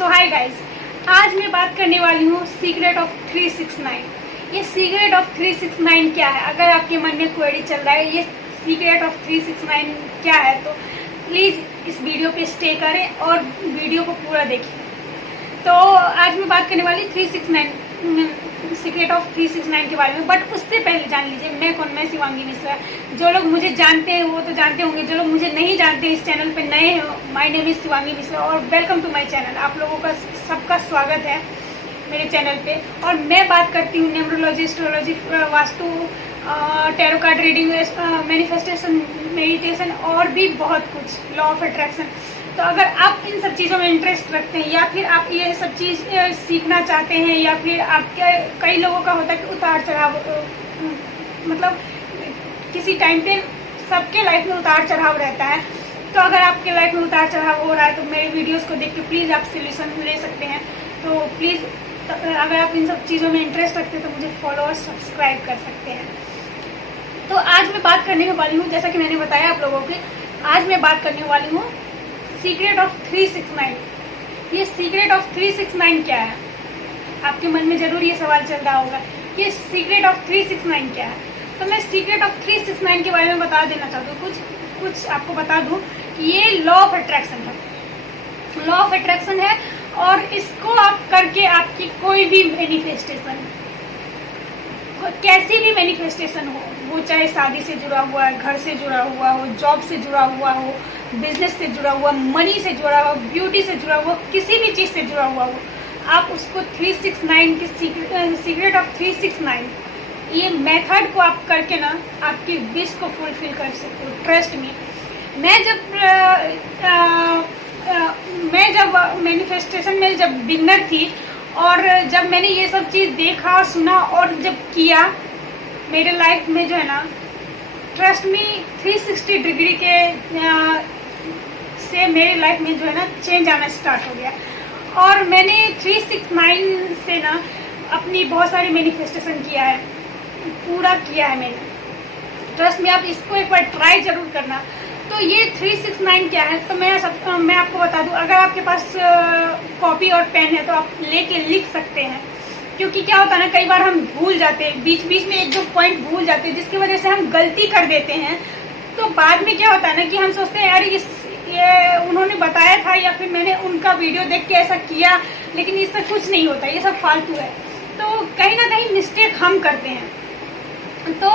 सो hi guys, आज मैं बात करने वाली हूँ सीक्रेट ऑफ 369। ये सीक्रेट ऑफ 369 क्या है? अगर आपके मन में क्वेरी चल रहा है ये सीक्रेट ऑफ 369 क्या है, तो प्लीज़ इस वीडियो पे स्टे करें और वीडियो को पूरा देखें। तो आज मैं बात करने वाली 369 सीक्रेट ऑफ 369 के बारे में, बट उससे पहले जान लीजिए मैं कौन। मैं शिवांगी मिश्रा। जो लोग मुझे जानते हैं वो तो जानते होंगे, जो लोग मुझे नहीं जानते इस चैनल पे नए हैं, my name is Shivangi Mishra और वेलकम टू माय चैनल। आप लोगों का सबका स्वागत है मेरे चैनल पे। और मैं बात करती हूँ numerology, astrology, vastu, tarot card reading, manifestation, meditation और भी बहुत कुछ, लॉ ऑफ अट्रैक्शन। तो अगर आप इन सब चीज़ों में इंटरेस्ट रखते हैं या फिर आप ये सब चीज़ सीखना चाहते हैं, या फिर आपके कई लोगों का होता है कि उतार चढ़ाव, मतलब किसी टाइम पे सबके लाइफ में उतार चढ़ाव रहता है। तो अगर आपके लाइफ में उतार चढ़ाव हो रहा है तो मेरे वीडियोस को देख के प्लीज़ आप सोल्यूशन ले सकते हैं। तो प्लीज़ अगर आप इन सब चीज़ों में इंटरेस्ट रखते हैं तो मुझे फॉलो और सब्सक्राइब कर सकते हैं। तो आज मैं बात करने वाली हूँ, जैसा कि मैंने बताया आप लोगों के, आज मैं बात करने वाली हूँ सीक्रेट ऑफ 369। ये सीक्रेट ऑफ 369 क्या है? आपके मन में जरूर ये सवाल चल रहा होगा कि सीक्रेट ऑफ 369 क्या है। तो मैं सीक्रेट ऑफ 369 के बारे में बता देना चाहती हूँ, कुछ आपको बता दूँ कि ये लॉ ऑफ अट्रैक्शन है। लॉ ऑफ अट्रैक्शन है और इसको आप करके आपकी कोई भी मैनिफेस्टेशन, कैसी भी मैनिफेस्टेशन हो, वो चाहे शादी से जुड़ा हुआ है, घर से जुड़ा हुआ हो, जॉब से जुड़ा हुआ हो, बिजनेस से जुड़ा हुआ, मनी से जुड़ा हुआ, ब्यूटी से जुड़ा हुआ, किसी भी चीज़ से जुड़ा हुआ हो, आप उसको 369 की सीक्रेट ऑफ 369 ये मेथड को आप करके ना आपकी विश को फुलफिल कर सकते हो। ट्रस्ट मी, मैं जब मैनिफेस्टेशन में जब बिगनर थी और जब मैंने ये सब चीज़ देखा, सुना और जब किया, मेरे लाइफ में जो है ना, ट्रस्ट मी 360 डिग्री के से मेरे लाइफ में जो है ना चेंज आना स्टार्ट हो गया। और मैंने 369 से ना अपनी बहुत सारी मैनिफेस्टेशन किया है, पूरा किया है मैंने। ट्रस्ट में आप इसको एक बार ट्राई जरूर करना। तो ये 369 क्या है, तो मैं आपको बता दूं, अगर आपके पास कॉपी और पेन है तो आप लेके लिख सकते हैं। क्योंकि क्या होता है ना, कई बार हम भूल जाते हैं, बीच बीच में एक दो पॉइंट भूल जाते हैं, जिसकी वजह से हम गलती कर देते हैं। तो बाद में क्या होता है ना कि हम सोचते हैं यार ये उन्होंने बताया था या फिर मैंने उनका वीडियो देख के ऐसा किया, लेकिन इससे कुछ नहीं होता, ये सब फालतू है। तो कहीं ना कहीं मिस्टेक हम करते हैं। तो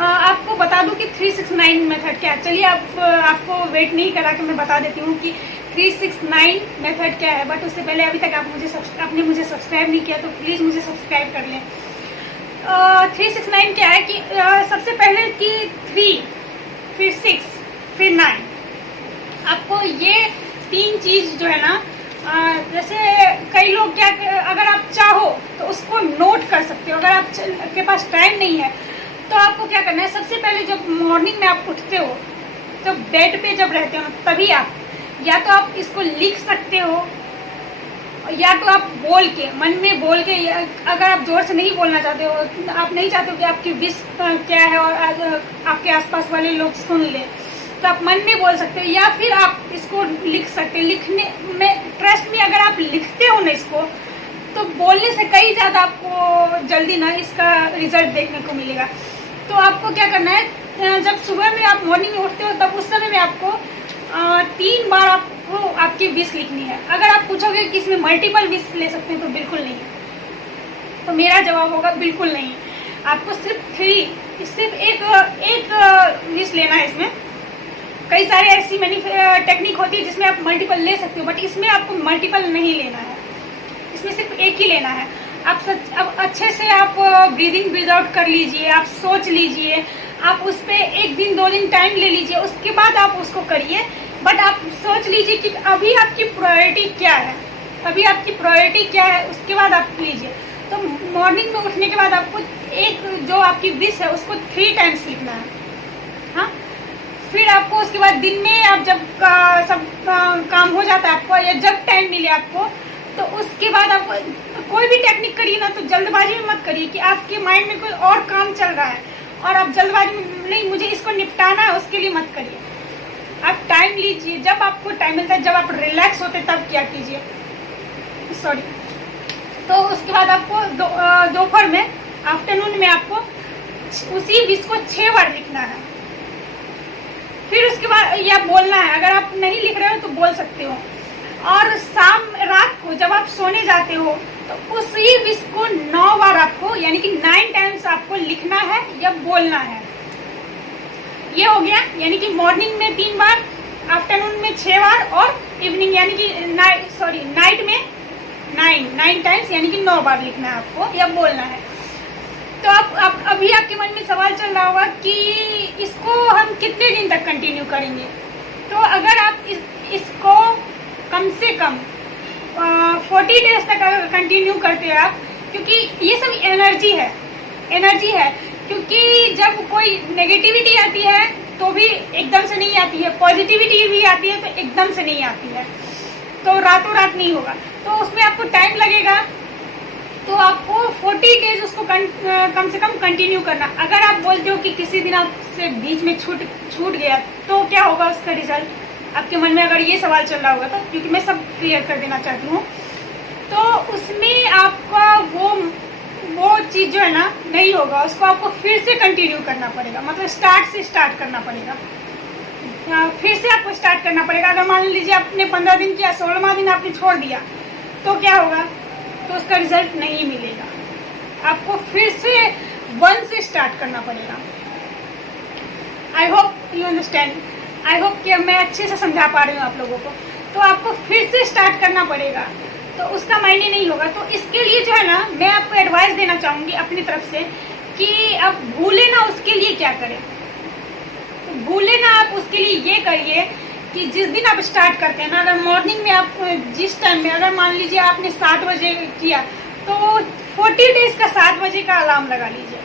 आपको बता दूं कि 369 मेथड क्या है। चलिए आपको वेट नहीं करा के मैं बता देती हूँ कि 369 मेथड क्या है। बट उससे पहले अभी तक आपने मुझे सब्सक्राइब नहीं किया तो प्लीज़ मुझे सब्सक्राइब कर लें। 369 क्या है कि सबसे पहले कि 3, फिर 6, फिर 9, आपको ये तीन चीज़ जो है ना, जैसे कई लोग क्या, अगर आप चाहो तो उसको नोट कर सकते हो। अगर आपके पास टाइम नहीं है तो आपको क्या करना है, सबसे पहले जब मॉर्निंग में आप उठते हो, जब बेड पे जब रहते हो, तभी आप या तो आप इसको लिख सकते हो या तो आप बोल के, मन में बोल के, अगर आप जोर से नहीं बोलना चाहते हो, आप नहीं चाहते हो कि आपकी विश क्या है और आपके आसपास वाले लोग सुन ले, तो आप मन में बोल सकते हो या फिर आप इसको लिख सकते हो। लिखने में, ट्रस्ट में, अगर आप लिखते हो ना इसको, तो बोलने से कई ज़्यादा आपको जल्दी ना इसका रिजल्ट देखने को मिलेगा। तो आपको क्या करना है, जब सुबह में आप मॉर्निंग में उठते हो तब उस समय में आपको 3 बार आपको आपकी विश लिखनी है। अगर आप पूछोगे कि इसमें मल्टीपल विश ले सकते हैं तो बिल्कुल नहीं, तो मेरा जवाब होगा बिल्कुल नहीं। आपको सिर्फ एक विश लेना है। इसमें कई सारे ऐसी टेक्निक होती है जिसमें आप मल्टीपल ले सकते हो, बट इसमें आपको मल्टीपल नहीं लेना है, इसमें सिर्फ एक ही लेना है। अब अच्छे से आप ब्रीदिंग ब्रीद आउट कर लीजिए, आप सोच लीजिए, आप उस पर 1 दिन 2 दिन टाइम ले लीजिए, उसके बाद आप उसको करिए। बट आप सोच लीजिए कि अभी आपकी प्रायोरिटी क्या है, अभी आपकी प्रायोरिटी क्या है, उसके बाद आप लीजिए। तो मॉर्निंग में उठने के बाद आपको एक जो आपकी विश है उसको 3 टाइम्स लिखना है। हाँ, फिर आपको उसके बाद दिन में आप जब सब काम हो जाता है आपको, या जब टाइम मिले आपको, तो उसके बाद आप कोई भी टेक्निक करिए ना, तो जल्दबाजी में मत करिए कि आपके माइंड में कोई और काम चल रहा है और आप जल्दबाजी में नहीं, मुझे इसको निपटाना है, उसके लिए मत करिए। आप टाइम लीजिए, जब आपको टाइम मिलता है, जब आप रिलैक्स होते तब क्या कीजिए। सॉरी। तो उसके बाद आपको दोपहर में, आफ्टरनून में आपको उसी 20 को 6 बार लिखना है। फिर उसके बाद या बोलना है, अगर आप नहीं लिख रहे हो तो बोल सकते हो। और रात को जब आप सोने जाते हो तो उसी 20 को 9 बार आपको, यानी कि 9 टाइम्स आपको लिखना है या बोलना है। ये हो गया, यानी कि मॉर्निंग में 3 बार, आफ्टरनून में 6 बार और इवनिंग यानी कि नाइट में 9 टाइम्स, यानी कि 9 बार लिखना है आपको या बोलना है। तो आप अभी आपके मन में सवाल चल रहा होगा कि इसको हम कितने दिन तक कंटिन्यू करेंगे। तो अगर आप इसको कम से कम 40 डेज तक अगर कंटिन्यू करते हैं आप, क्योंकि ये सब एनर्जी है, क्योंकि जब कोई नेगेटिविटी आती है तो भी एकदम से नहीं आती है, पॉजिटिविटी भी आती है तो एकदम से नहीं आती है, तो रातों रात नहीं होगा। तो उसमें आपको टाइम लगेगा, तो आपको 40 डेज उसको कम से कम कंटिन्यू करना। अगर आप बोलते हो कि किसी दिन आपसे बीच में छूट गया तो क्या होगा उसका रिजल्ट, आपके मन में अगर ये सवाल चल रहा होगा तो, क्योंकि मैं सब क्लियर कर देना चाहती हूँ। तो उसमें आपका वो चीज़ जो है ना नहीं होगा, उसको आपको फिर से कंटिन्यू करना पड़ेगा, मतलब स्टार्ट करना पड़ेगा, फिर से आपको स्टार्ट करना पड़ेगा। अगर मान लीजिए आपने 15 दिन किया, 16वां दिन आपने छोड़ दिया तो क्या होगा, तो उसका रिजल्ट नहीं मिलेगा, आपको फिर से 1 से स्टार्ट करना पड़ेगा। I hope you understand, I hope कि मैं अच्छे से समझा पा रही हूँ आप लोगों को। तो आपको फिर से स्टार्ट करना पड़ेगा, तो उसका मायने नहीं होगा। तो इसके लिए जो है ना, मैं आपको एडवाइस देना चाहूँगी अपनी तरफ से कि आप भूले ना, उसके लिए क्या करें। तो भूले ना आप उसके लिए ये करिए कि जिस दिन आप स्टार्ट करते हैं ना, अगर मॉर्निंग में आप जिस टाइम में, अगर मान लीजिए आपने 7 बजे किया तो 40 डेज का 7 बजे का अलार्म लगा लीजिए।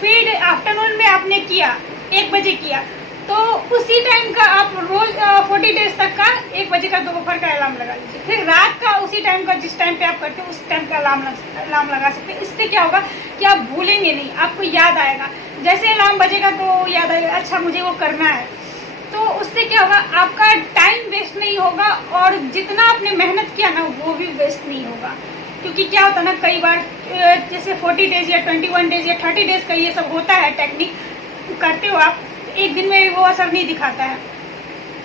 फिर आफ्टरनून में आपने किया 1 बजे किया, तो उसी टाइम का आप रोज 40 डेज तक का 1 बजे का दोपहर का अलार्म लगा लीजिए। फिर रात का उसी टाइम का, जिस टाइम पे आप करते हो उस टाइम का अलार्म लगा सकते हैं। इससे क्या होगा कि आप भूलेंगे नहीं, आपको याद आएगा। जैसे अलार्म बजेगा तो याद आएगा, अच्छा मुझे वो करना है। तो उससे क्या होगा, आपका टाइम वेस्ट नहीं होगा और जितना आपने मेहनत किया ना वो भी वेस्ट नहीं होगा। क्योंकि क्या होता है ना, कई बार जैसे 40 डेज या 21 डेज या 30 डेज का ये सब होता है, टेक्निक करते हो आप, एक दिन में वो असर नहीं दिखाता है।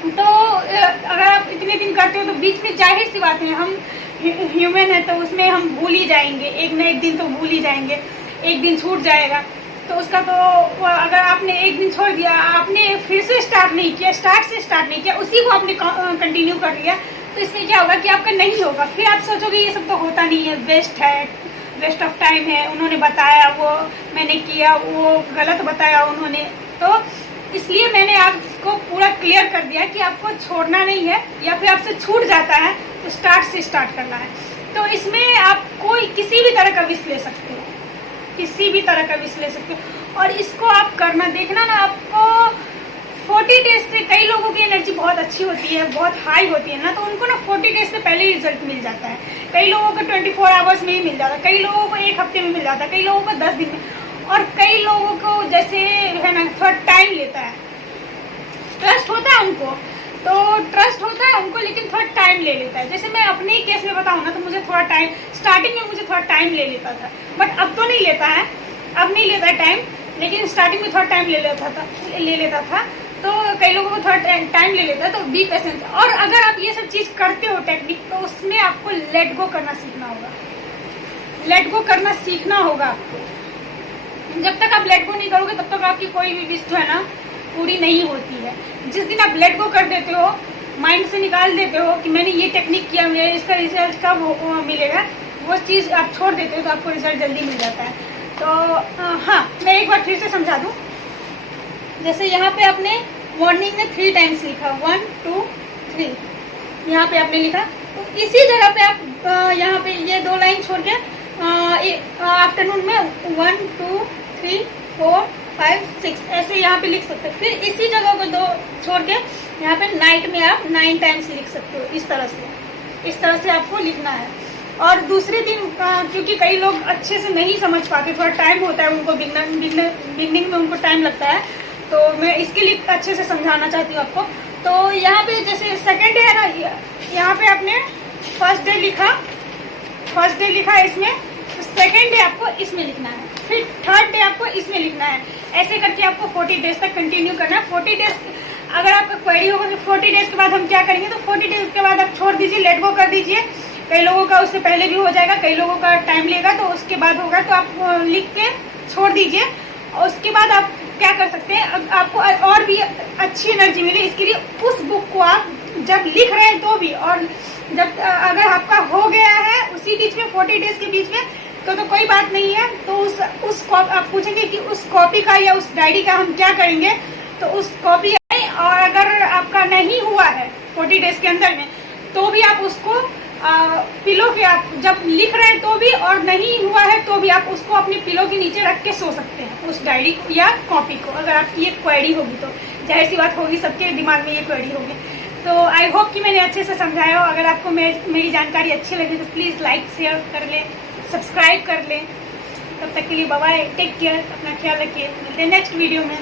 तो अगर आप इतने दिन करते हो तो बीच में जाहिर सी बात है, हम ह्यूमन है तो उसमें हम भूल ही जाएंगे, एक न एक दिन तो भूल ही जाएंगे, एक दिन छूट जाएगा। तो उसका तो अगर आपने एक दिन छोड़ दिया, आपने फिर से स्टार्ट नहीं किया, स्टार्ट नहीं किया, उसी को आपने कंटिन्यू कर लिया, तो इसमें क्या होगा कि आपका नहीं होगा। फिर आप सोचोगे ये सब तो होता नहीं है, वेस्ट ऑफ टाइम है, उन्होंने बताया वो मैंने किया, वो गलत बताया उन्होंने। तो इसलिए मैंने आपको पूरा क्लियर कर दिया कि आपको छोड़ना नहीं है, या फिर आपसे छूट जाता है तो स्टार्ट करना है। तो इसमें आप कोई किसी भी तरह का विश ले सकते हो, किसी भी तरह का विश ले सकते हो। और इसको आप करना, देखना ना, आपको 40 डेज से, कई लोगों की एनर्जी बहुत अच्छी होती है, बहुत हाई होती है ना, तो उनको ना 40 डेज से पहले रिजल्ट मिल जाता है। कई लोगों को 24 आवर्स में ही मिल जाता है, कई लोगों को 1 हफ्ते में मिल जाता है, कई लोगों को 10 दिन में, और कई लोगों को जैसे है ना थोड़ा टाइम लेता है। ट्रस्ट होता है उनको, लेकिन थोड़ा टाइम ले लेता है। जैसे मैं अपने ही केस में बताऊँ ना, तो मुझे थोड़ा टाइम, स्टार्टिंग में मुझे थोड़ा टाइम ले लेता था, बट अब तो नहीं लेता है, अब नहीं लेता है टाइम, लेकिन स्टार्टिंग में थोड़ा टाइम ले लेता था। तो कई लोगों को थोड़ा टाइम ले लेता है, तो बी पेशेंस। और अगर आप ये सब चीज़ करते हो टेक्निक, तो उसमें आपको लेट गो करना सीखना होगा, लेट गो करना सीखना होगा आपको। जब तक आप लेट गो नहीं करोगे तब तक आपकी कोई भी विश जो है ना पूरी नहीं होती है। जिस दिन आप लेट गो कर देते हो, माइंड से निकाल देते हो कि मैंने ये टेक्निक किया, मुझे इसका रिजल्ट कब मिलेगा, वो चीज़ आप छोड़ देते हो तो आपको रिजल्ट जल्दी मिल जाता है। तो हाँ, मैं एक बार फिर से समझा दूँ। जैसे यहाँ पे आपने मॉर्निंग में 3 टाइम्स लिखा, 1 2 3, यहाँ पे आपने लिखा, तो इसी जगह पे आप यहाँ पे ये 2 लाइन छोड़ के आफ्टरनून में 1 2 3 4 5 6 ऐसे यहाँ पे लिख सकते हो। फिर इसी जगह को 2 छोड़ के यहाँ पे नाइट में आप 9 टाइम्स लिख सकते हो। इस तरह से आपको लिखना है। और दूसरे दिन क्योंकि कई लोग अच्छे से नहीं समझ पाते, थोड़ा टाइम होता है उनको, बिगनिंग में उनको टाइम लगता है, तो मैं इसके लिए अच्छे से समझाना चाहती हूँ आपको। तो यहाँ पे जैसे सेकंड डे है ना, यहाँ पे आपने फर्स्ट डे लिखा फर्स्ट डे लिखा है इसमें, तो सेकेंड डे आपको इसमें लिखना है, फिर थर्ड डे आपको इसमें लिखना है। ऐसे करके आपको 40 डेज तक कंटिन्यू करना है। 40 डेज अगर आपका क्वेरी होगा तो 40 डेज के बाद हम क्या करेंगे, तो 40 डेज के बाद आप छोड़ दीजिए, लेट गो कर दीजिए। कई लोगों का उससे पहले भी हो जाएगा, कई लोगों का टाइम लेगा, तो उसके बाद होगा, तो आप लिख के छोड़ दीजिए। और उसके बाद आप क्या कर सकते हैं, आपको और भी अच्छी एनर्जी मिले, इसके लिए उस बुक को आप जब लिख रहे हैं तो भी, और जब अगर आपका हो गया है उसी बीच में 40 डेज के बीच में, तो कोई बात नहीं है। तो उस आप पूछेंगे कि उस कॉपी का या उस डायरी का हम क्या करेंगे, तो उस कॉपी, और अगर आपका नहीं हुआ है 40 डेज के अंदर में, तो भी आप उसको पिलो के, आप जब लिख रहे हैं तो भी, और नहीं हुआ है तो भी आप उसको अपने पिलो के नीचे रख के सो सकते हैं, उस डायरी को या कॉपी को। अगर आपकी ये क्वेरी होगी तो जाहिर सी बात होगी, सबके दिमाग में ये क्वेरी होगी। तो आई होप कि मैंने अच्छे से समझाया हो। अगर आपको मेरी जानकारी अच्छी लगी तो प्लीज़ लाइक शेयर कर लें, सब्सक्राइब कर लें। तब तक के लिए बाय बाय, टेक केयर, अपना ख्याल रखिए, मिलते हैं नेक्स्ट वीडियो में।